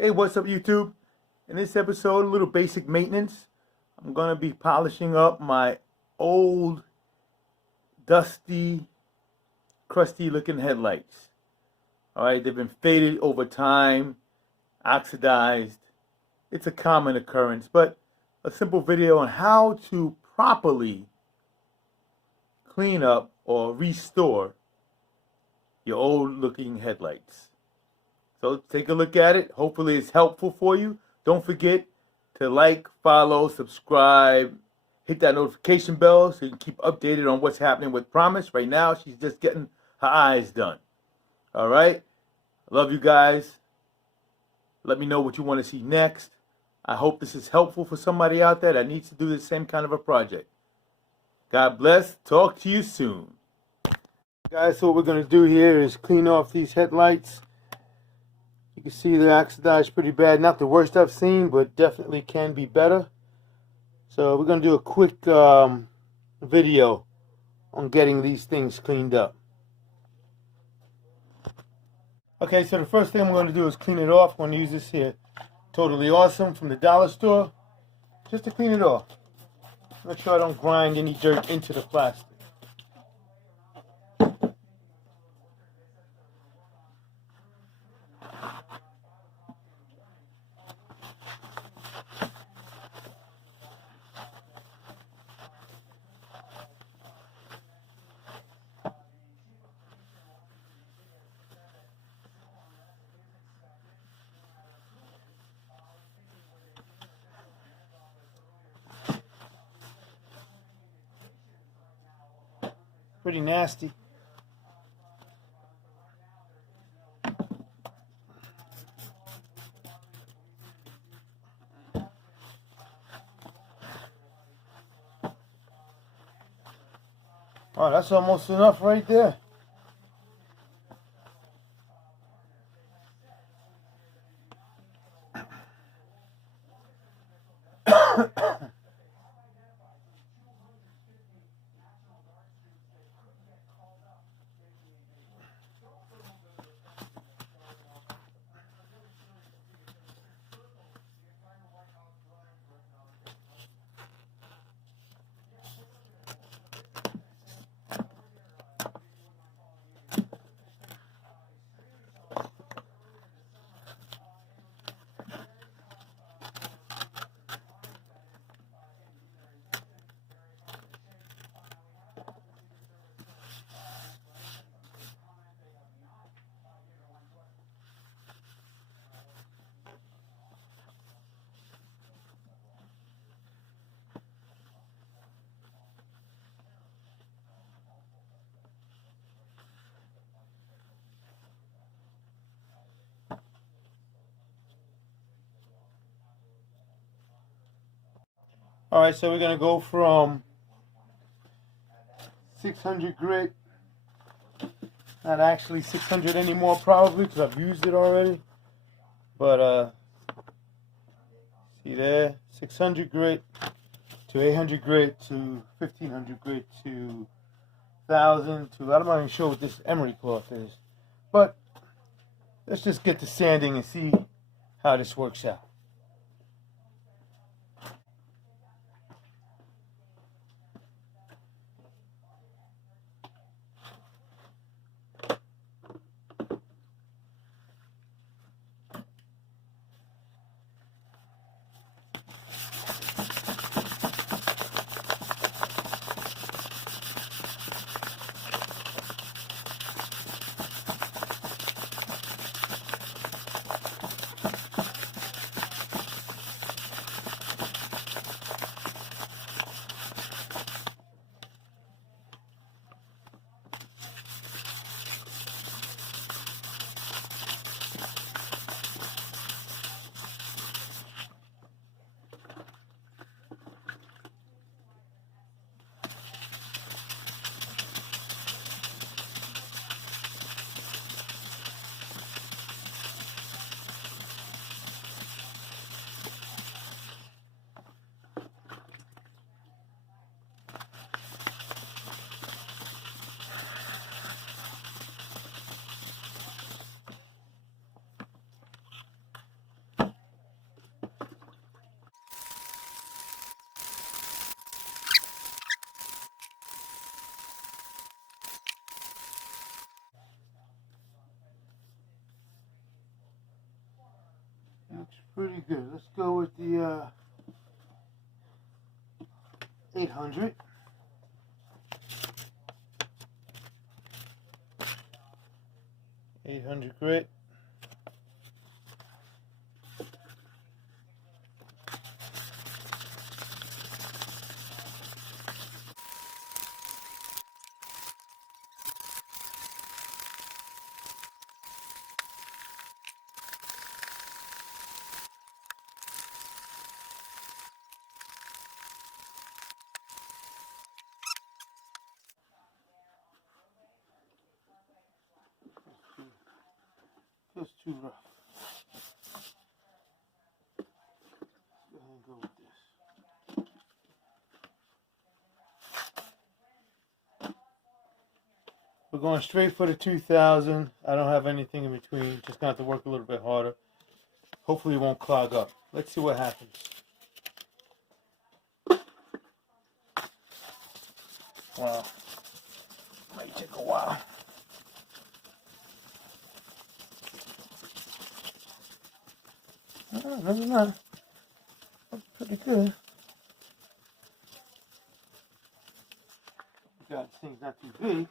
Hey, what's up, YouTube? In this episode, a little basic maintenance. I'm going to be polishing up my old, dusty, crusty looking headlights. Alright, they've been faded over time, oxidized. It's a common occurrence, but a simple video on how to properly clean up or restore your old looking headlights. So take a look at it. Hopefully it's helpful for you. Don't forget to like, follow, subscribe, hit that notification bell so you can keep updated on what's happening with Promise. Right now, she's just getting her eyes done. All right? I love you guys. Let me know what you want to see next. I hope this is helpful for somebody out there that needs to do the same kind of a project. God bless. Talk to you soon. Guys, so what we're going to do here is clean off these headlights. You can see they're oxidized pretty bad. Not the worst I've seen, but definitely can be better. So we're going to do a quick video on getting these things cleaned up. Okay, so the first thing I'm going to do is clean it off. I'm going to use this here Totally Awesome from the dollar store just to clean it off. Make sure I don't grind any dirt into the plastic. Pretty nasty. Oh, that's almost enough right there. All right, so we're going to go from 600 grit, not actually 600 anymore probably because I've used it already, but see there, 600 grit to 800 grit to 1500 grit to 1000 to, I'm not even sure what this emery cloth is, but let's just get to sanding and see how this works out. Looks pretty good. Let's go with the 800. 800 grit. Just too rough. Go ahead and go with this. We're going straight for the 2000. I don't have anything in between. Just gonna have to work a little bit harder. Hopefully it won't clog up. Let's see what happens. Wow. Might take a while. Oh, maybe not. That's pretty good. God, this thing's not too big.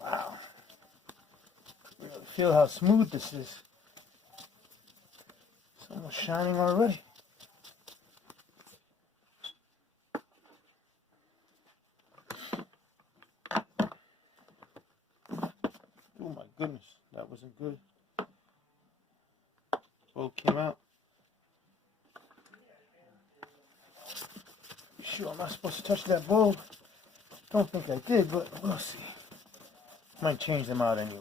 Wow. Really feel how smooth this is. It's almost shining already. Oh my goodness, that wasn't good. Bolt came out. Sure, I'm not supposed to touch that bulb. Don't think I did, but we'll see. Might change them out anyway.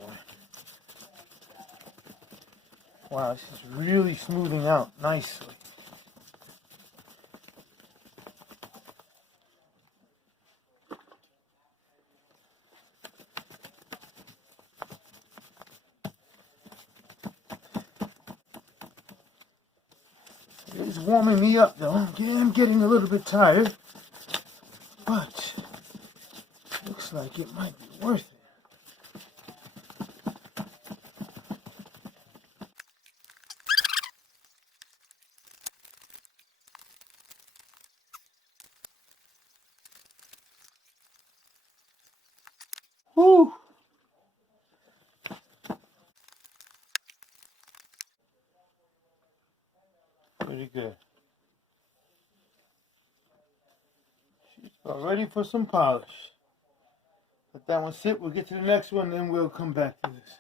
Wow, this is really smoothing out nicely. It is warming me up though. I'm getting a little bit tired, but looks like it might be worth it. Woo! Pretty good. She's about ready for some polish. Let that one sit. We'll get to the next one, then we'll come back to this.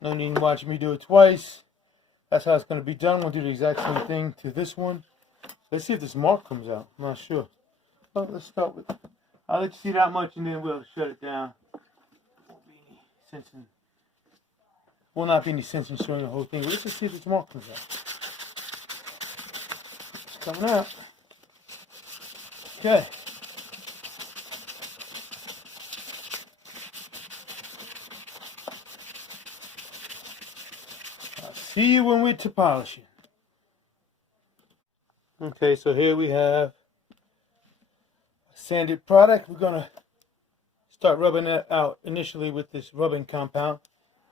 No need to watch me do it twice. That's how it's going to be done. We'll do the exact same thing to this one. Let's see if this mark comes out. I'm not sure. Well, let's start with. I'll let you see that much, and then we'll shut it down. Won't be any sense in. Will not be any sense in showing the whole thing. But let's just see if this mark comes out. It's coming out. Okay. I'll see you when we're to polishing. Okay, so here we have a sanded product. We're gonna start rubbing that out initially with this rubbing compound.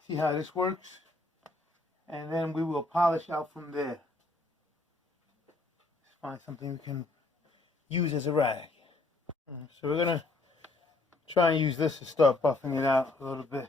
See how this works, and then we will polish out from there. Let's find something we can use as a rag. So we're gonna try and use this to start buffing it out a little bit.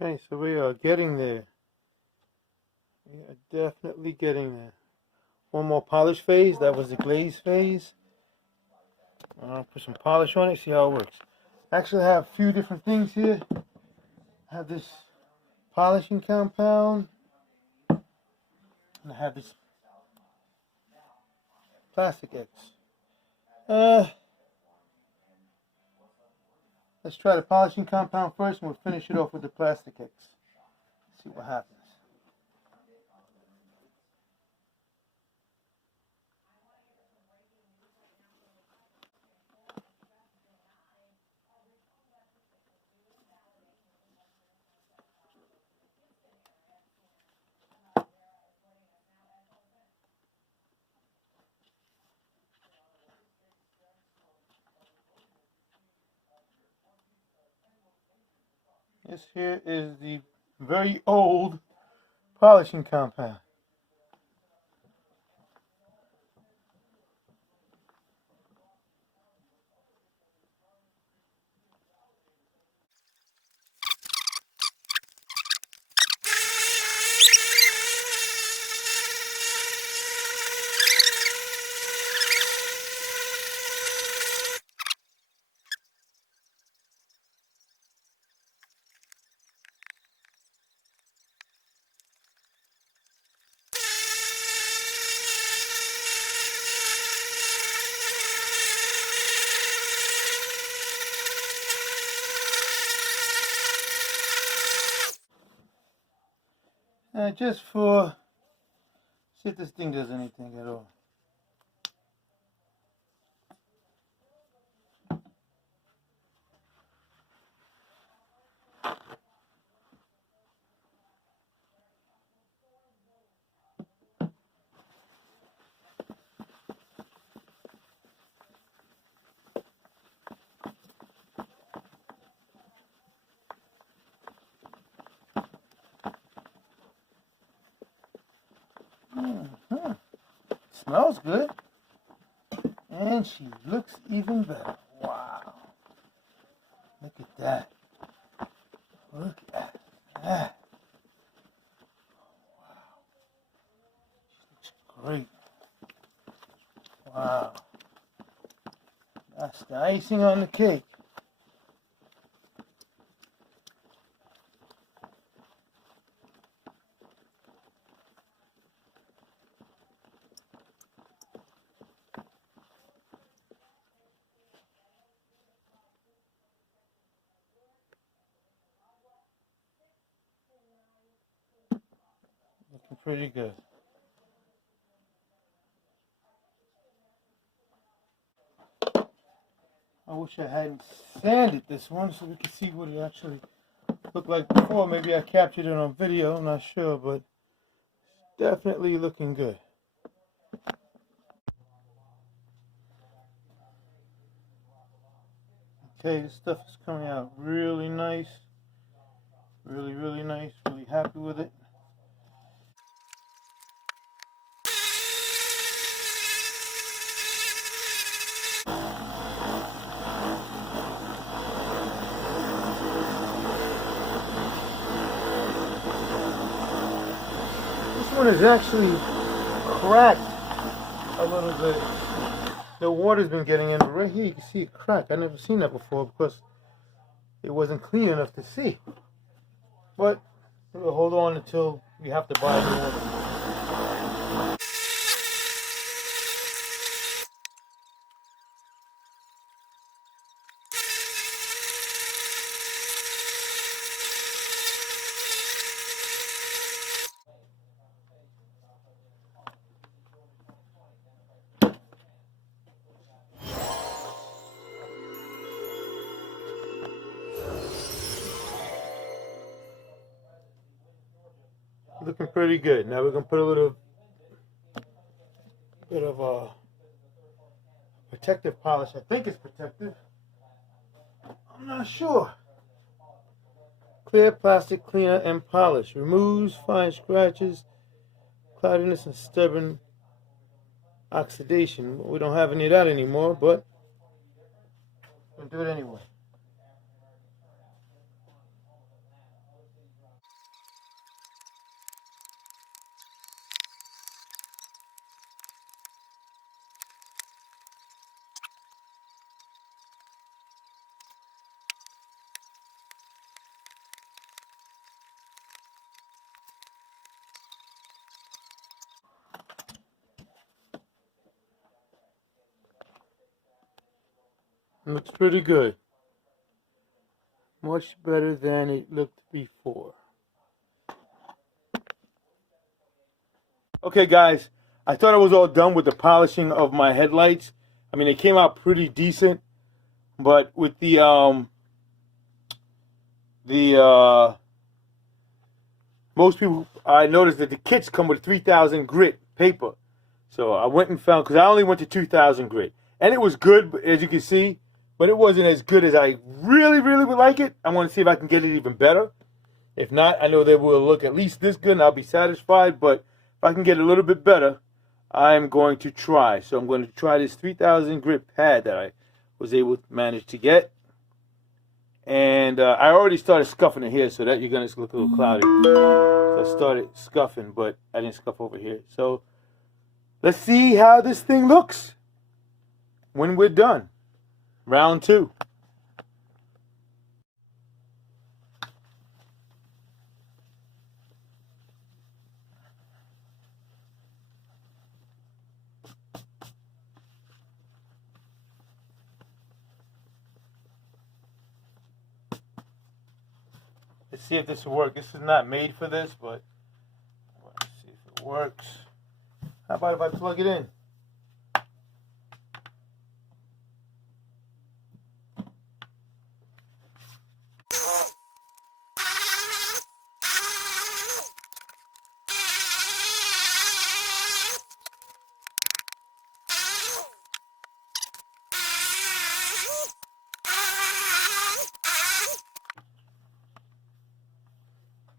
Okay, so we are getting there. We are definitely getting there. One more polish phase. That was the glaze phase. I'll put some polish on it, see how it works. Actually, I have a few different things here. I have this polishing compound, and I have this plastic X. Let's try the polishing compound first, and we'll finish it off with the plastic X. See what happens. This here is the very old polishing compound. Just for, see if this thing does anything at all. Smells good. And she looks even better. Wow. Look at that. Look at that. Wow. She looks great. Wow. That's the icing on the cake. Looking pretty good. I wish I hadn't sanded this one so we could see what it actually looked like before. Maybe I captured it on video, I'm not sure, but it's definitely looking good. Okay, this stuff is coming out really nice. Really, really nice. Really happy with it. This one is actually cracked a little bit. The water's been getting in, but right here you can see it cracked. I've never seen that before because it wasn't clean enough to see. But we'll hold on until we have to buy new water. Looking pretty good. Now we're gonna put a little bit of a protective polish. I think it's protective. I'm not sure. Clear plastic cleaner and polish. Removes fine scratches, cloudiness, and stubborn oxidation. We don't have any of that anymore, but we'll do it anyway. Looks pretty good. Much better than it looked before. Okay, guys, I thought I was all done with the polishing of my headlights. I mean, they came out pretty decent, but with the most people, I noticed that the kits come with 3,000 grit paper. So I went and found, because I only went to 2,000 grit. And it was good, as you can see, but it wasn't as good as I really, really would like it. I want to see if I can get it even better. If not, I know they will look at least this good and I'll be satisfied. But if I can get a little bit better, I'm going to try. So I'm going to try this 3,000 grit pad that I was able to manage to get. And I already started scuffing it here, so that you're going to look a little cloudy. So I started scuffing, but I didn't scuff over here. So let's see how this thing looks when we're done. Round 2. Let's see if this will work. This is not made for this, but let's see if it works. How about if I plug it in?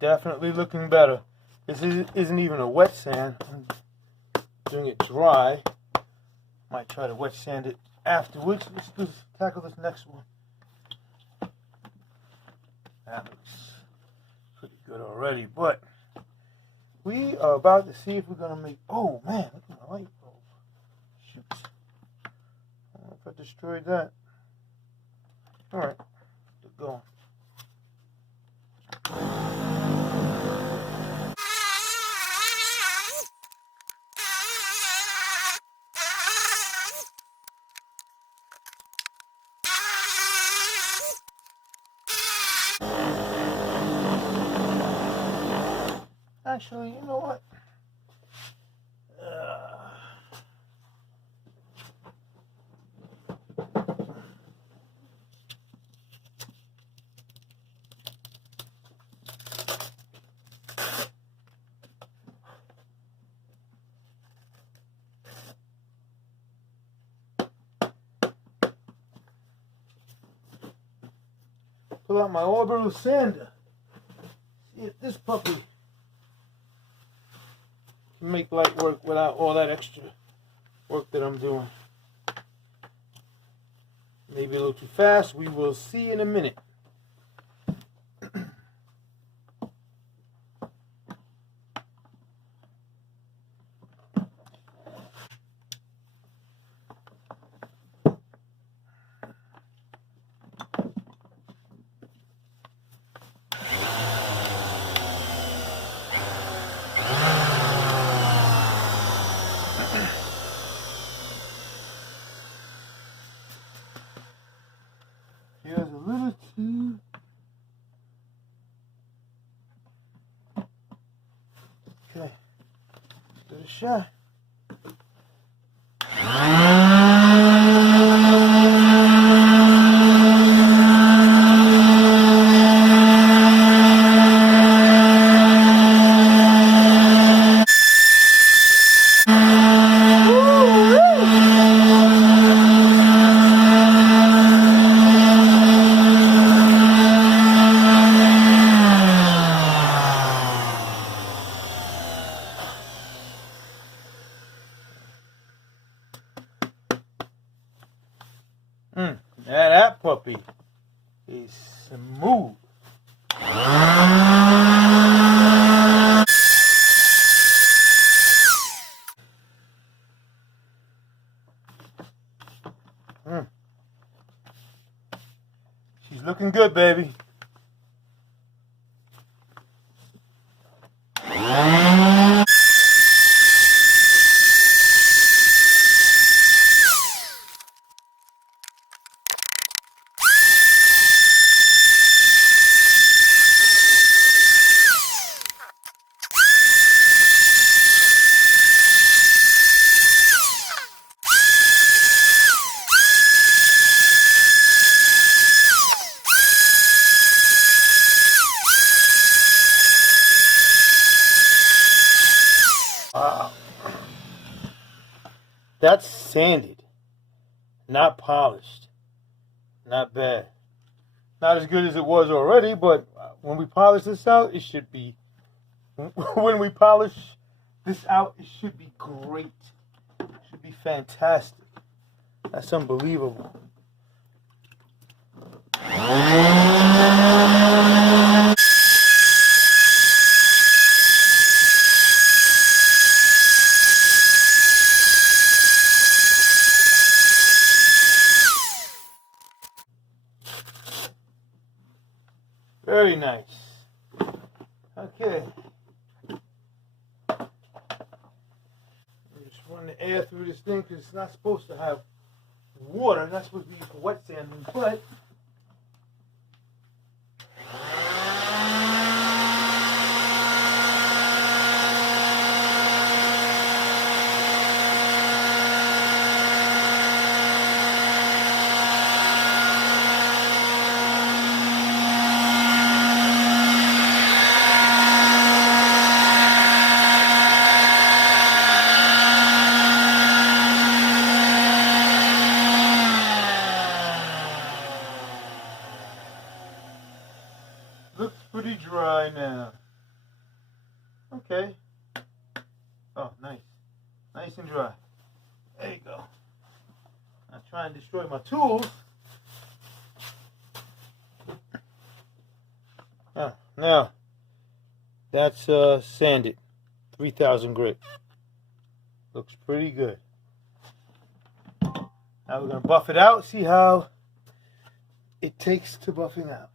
Definitely looking better. This isn't even a wet sand. I'm doing it dry. Might try to wet sand it afterwards. Let's tackle this next one. That looks pretty good already, but we are about to see if we're gonna make. Oh man, look at my light bulb. Shoot. I don't know if I destroyed that. All right, get going. Actually, you know what? Pull out my orbital sander. See if this puppy can make light work without all that extra work that I'm doing. Maybe a little too fast. We will see in a minute. Here's a little too. Okay, give it a shot. Now that puppy is smooth. She's looking good, baby. that's sanded, not polished. Not bad. Not as good as it was already, but when we polish this out, it should be, when we polish this out, it should be great. It should be fantastic. That's unbelievable. Very nice. Okay. Just run the air through this thing because it's not supposed to have water. It's not supposed to be used for wet sanding, but looks pretty dry now. Okay. Oh, nice. Nice and dry. There you go. Not trying to destroy my tools. Now, that's sanded. 3000 grit. Looks pretty good. Now we're going to buff it out, see how it takes to buffing out.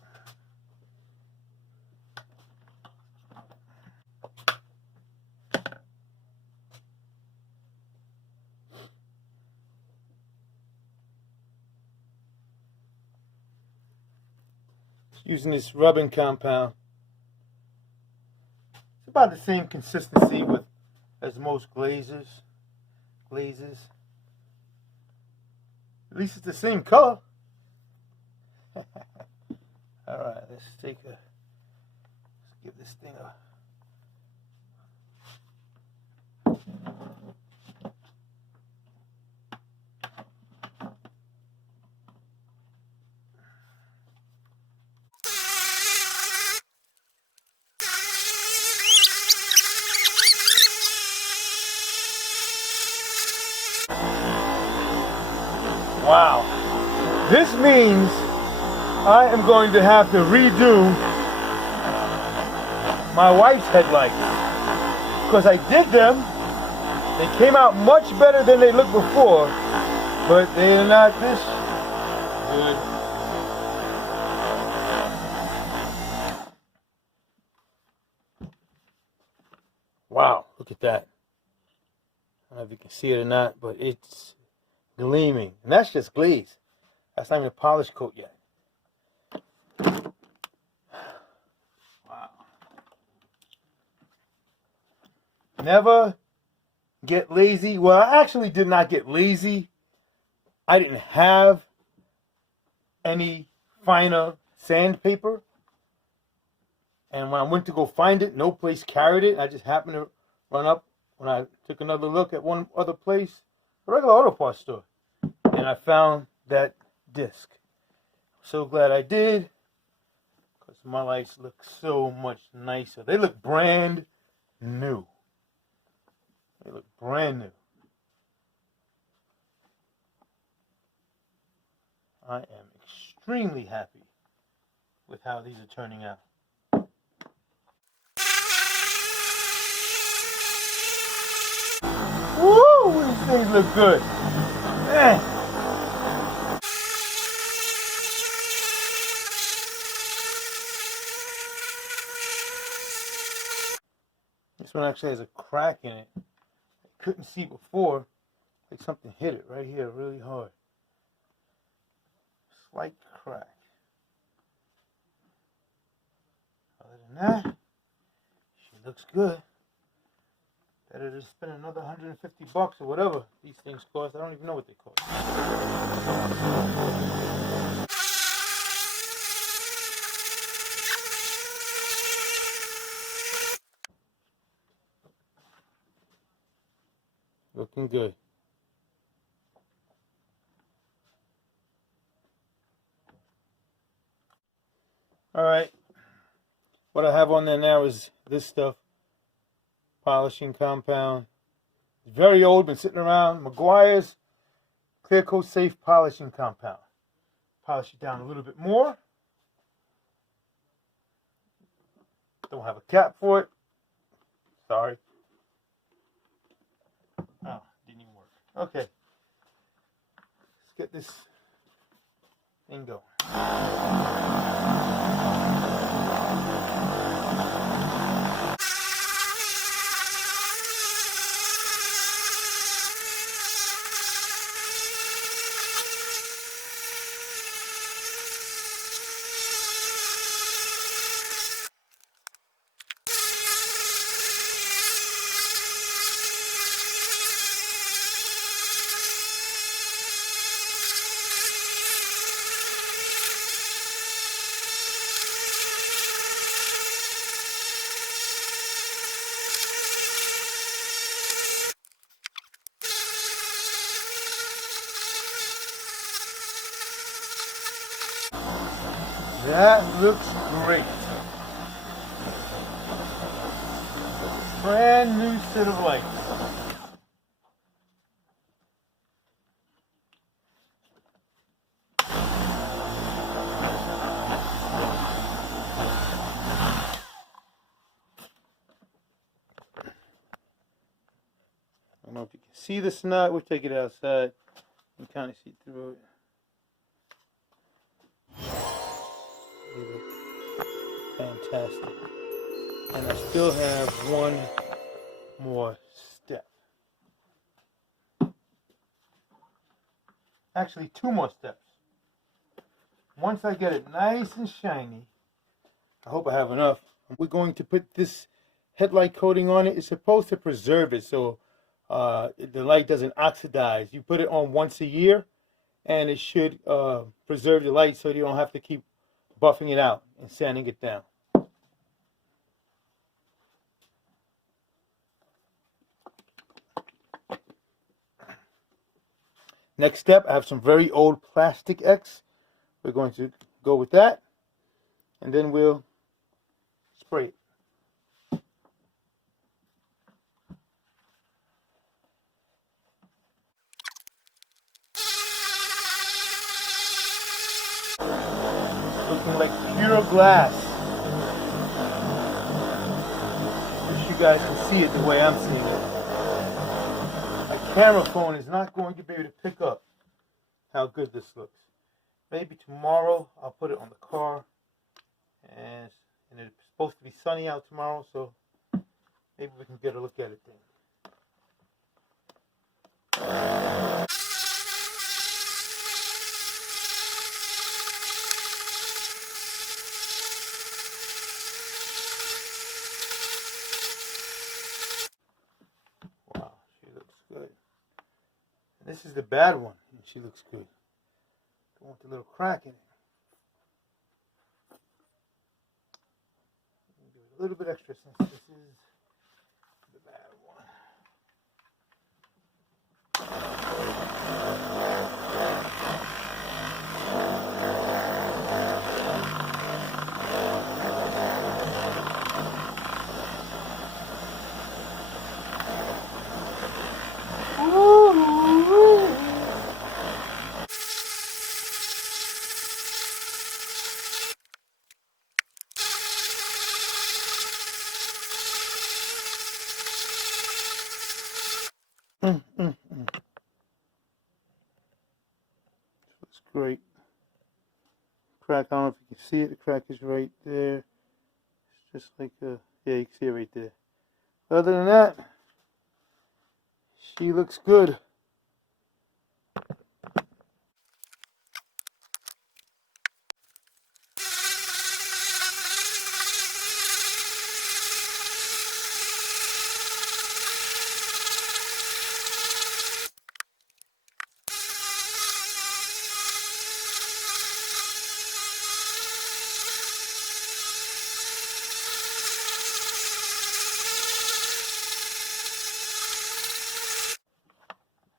Using this rubbing compound. It's about the same consistency as most glazes. At least it's the same color. Alright, let's give this thing a wow. This means I am going to have to redo my wife's headlights. Because I did them. They came out much better than they looked before. But they're not this good. Wow, look at that. I don't know if you can see it or not, but it's gleaming. And that's just glaze. That's not even a polish coat yet. Wow. Never get lazy. Well, I actually did not get lazy. I didn't have any finer sandpaper. And when I went to go find it, no place carried it. I just happened to run up when I took another look at one other place, a regular auto parts store. And I found that disc. So glad I did, because my lights look so much nicer. They look brand new. They look brand new. I am extremely happy with how these are turning out. Woo! These things look good. Man. This one actually has a crack in it. I couldn't see before. Like something hit it right here really hard. Slight crack. Other than that, she looks good. Better to spend another $150 or whatever these things cost. I don't even know what they cost. Looking good. Alright, what I have on there now is this stuff. Polishing compound. It's very old, been sitting around. Meguiar's Clear Coat Safe Polishing Compound. Polish it down a little bit more. Don't have a cap for it. Sorry. Oh, didn't even work. Okay. Let's get this thing going. That looks great. Brand new set of lights. I don't know if you can see the snot. We'll take it outside. You can kind of see through it. They look fantastic. And I still have one more step. Actually, two more steps. Once I get it nice and shiny, I hope I have enough. We're going to put this headlight coating on it. It's supposed to preserve it so the light doesn't oxidize. You put it on once a year, and it should preserve the light so you don't have to keep buffing it out and sanding it down. Next step, I have some very old plastic X. We're going to go with that, and then we'll spray it. Looking like pure glass. Wish you guys can see it the way I'm seeing it. My camera phone is not going to be able to pick up how good this looks. Maybe tomorrow I'll put it on the car, and it's supposed to be sunny out tomorrow, so maybe we can get a look at it then. Wow, she looks good. And this is the bad one, and she looks good. Don't want the little crack in it. Give it a little bit extra since this is the bad one. Looks great. Crack, I don't know if you can see it. The crack is right there. It's just like yeah, you can see it right there. Other than that, she looks good.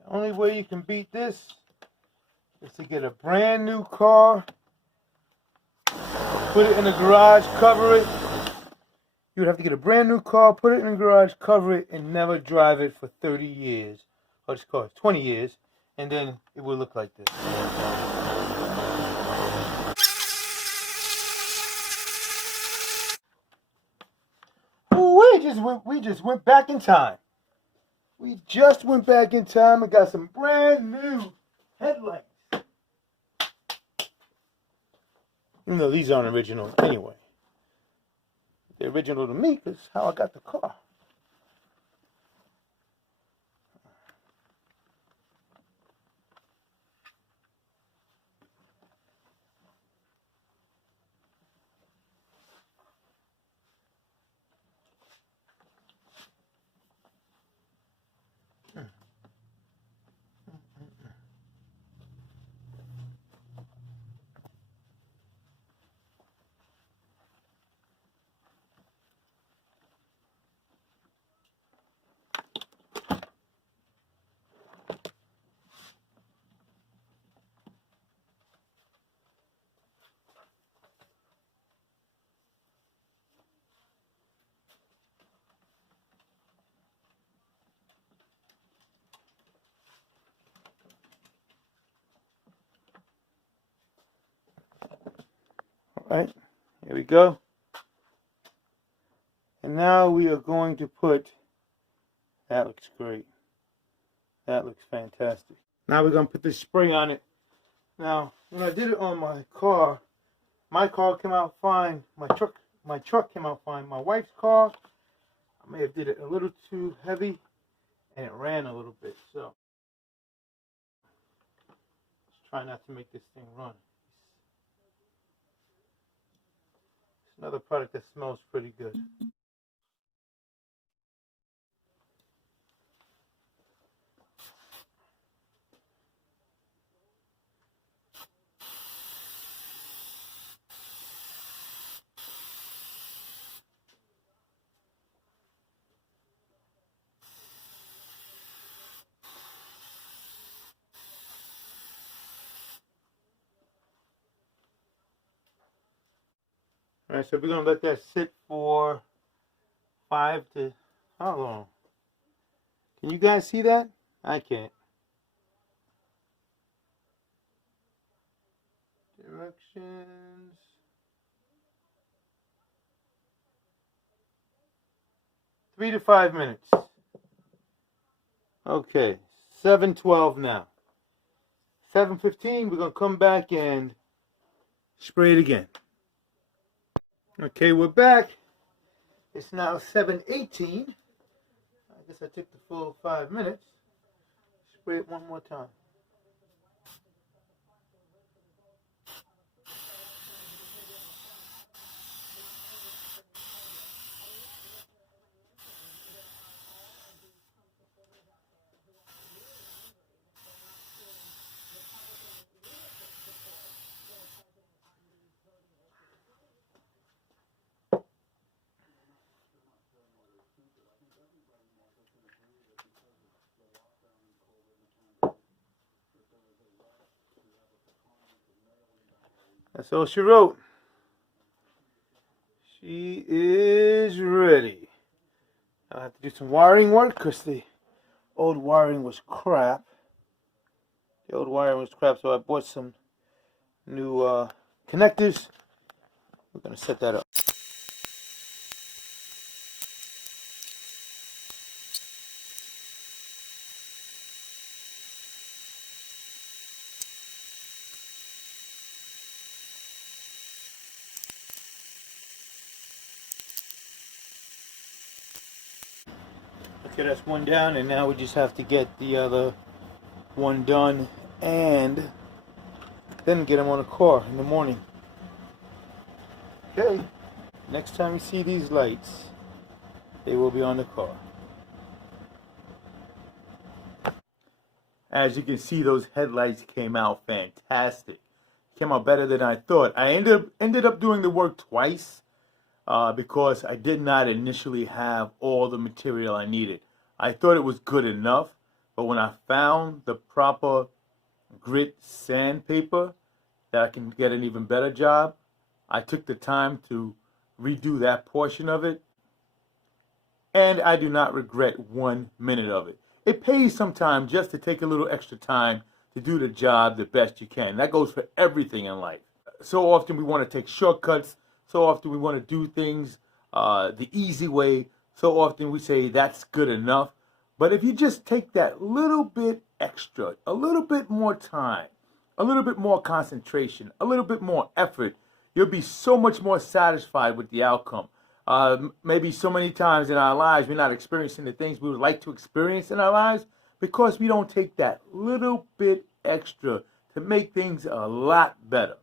The only way you can beat this is to get a brand new car put it in the garage, cover it. You would have to get a brand new car, put it in the garage, cover it, and never drive it for 30 years. Or just call it 20 years, and then it will look like this. We just went back in time. We just went back in time and got some brand new headlights. Even though these aren't original anyway. They're original to me because how I got the car. Alright, here we go. And now we are going to put, that looks great. That looks fantastic. Now we're going to put this spray on it. Now, when I did it on my car came out fine. My truck came out fine. My wife's car, I may have did it a little too heavy and it ran a little bit. So, let's try not to make this thing run. It's another product that smells pretty good. Alright, so we're going to let that sit for 5 to, how long? Can you guys see that? I can't. Directions. Three to 5 minutes. Okay, 7:12 now. 7:15, we're going to come back and spray it again. Okay, we're back. It's now 7:18. I guess I took the full 5 minutes. Spray it one more time. That's all she wrote. She is ready. I'll have to do some wiring work because the old wiring was crap. So I bought some new connectors. We're going to set that up. Okay, that's one down, and now we just have to get the other one done and then get them on the car in the morning. Okay, next time you see these lights, they will be on the car. As you can see, those headlights came out fantastic. Came out better than I thought. I ended up doing the work twice because I did not initially have all the material I needed. I thought it was good enough, but when I found the proper grit sandpaper that I can get an even better job, I took the time to redo that portion of it, and I do not regret 1 minute of it. It pays sometimes just to take a little extra time to do the job the best you can. That goes for everything in life. So often we want to take shortcuts. So often we want to do things the easy way. So often we say that's good enough. But if you just take that little bit extra, a little bit more time, a little bit more concentration, a little bit more effort, you'll be so much more satisfied with the outcome. Maybe so many times in our lives, we're not experiencing the things we would like to experience in our lives because we don't take that little bit extra to make things a lot better.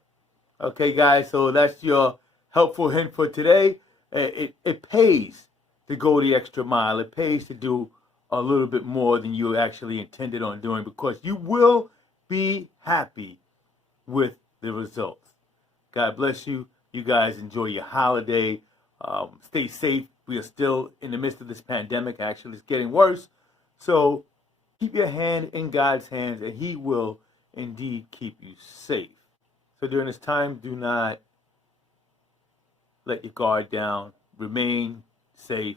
Okay, guys, so that's your helpful hint for today. It pays to go the extra mile. It pays to do a little bit more than you actually intended on doing because you will be happy with the results. God bless you. You guys enjoy your holiday. Stay safe. We are still in the midst of this pandemic. Actually, it's getting worse. So keep your hand in God's hands, and He will indeed keep you safe. So during this time, do not let your guard down. Remain safe.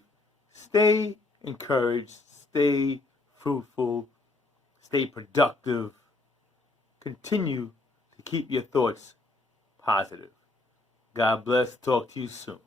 Stay encouraged. Stay fruitful. Stay productive. Continue to keep your thoughts positive. God bless. Talk to you soon.